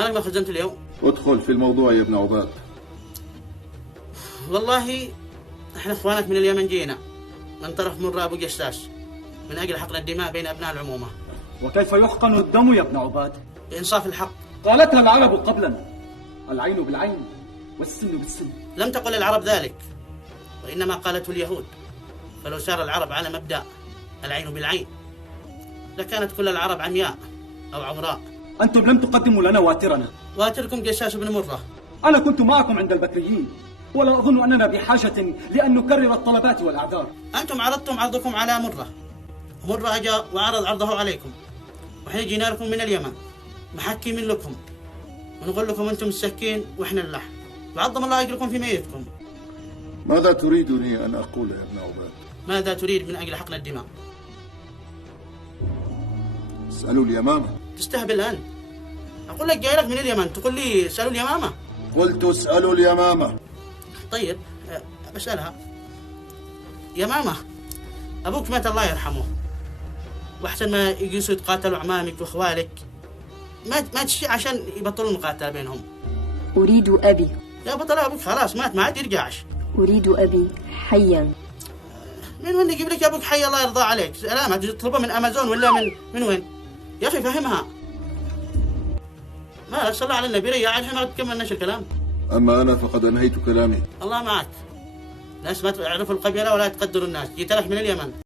مالك ما خزنت اليوم؟ ادخل في الموضوع يا ابن عباد. والله احنا اخوانك من اليمن جينا من طرف مرة ابو جساس من اجل حقن الدماء بين ابناء العمومة. وكيف يحقن الدم يا ابن عباد؟ بانصاف الحق. قالتها العرب قبلنا، العين بالعين والسن بالسن. لم تقل العرب ذلك، وانما قالته اليهود. فلو سار العرب على مبدأ العين بالعين لكانت كل العرب عمياء او عمراء. انتم لم تقدموا لنا واترنا. واتركم جساس بن مرة. انا كنت معكم عند البكريين، ولا اظن اننا بحاجة لان نكرر الطلبات والاعذار. انتم عرضتم عرضكم على مرة، مرة اجا وعرض عرضه عليكم، واحنا جينا لكم من اليمن محكمين لكم ونقول لكم انتم السكين واحنا اللحم، وعظم الله اجركم في ميتكم. ماذا تريدني ان اقول يا ابن عباد؟ ماذا تريد من اجل حقن الدماء؟ اسألوا اليمامة. تستهبل انت. اقول لك جاي لك من اليمن تقول لي اسالوا اليمامة؟ قلت اسألوا اليمامة. طيب بسألها. يمامة، ابوك مات الله يرحمه، واحسن ما يجلسوا يتقاتلوا عمامك واخوالك ما تشي عشان يبطلوا المقاتلة بينهم. أريد أبي. يا بطل أبوك خلاص مات ما عاد يرجعش. أريد أبي حيا. من وين يجيب لك أبوك حي الله يرضى عليك؟ سلامة تطلبه من أمازون ولا من وين؟ يا أخي فهمها. مالك صلى على النبي ريح الحين ما تكملناش الكلام. أما أنا فقد أنهيت كلامي. الله معك. ناس ما تعرفوا القبيلة ولا تقدروا الناس. جيت لك من اليمن.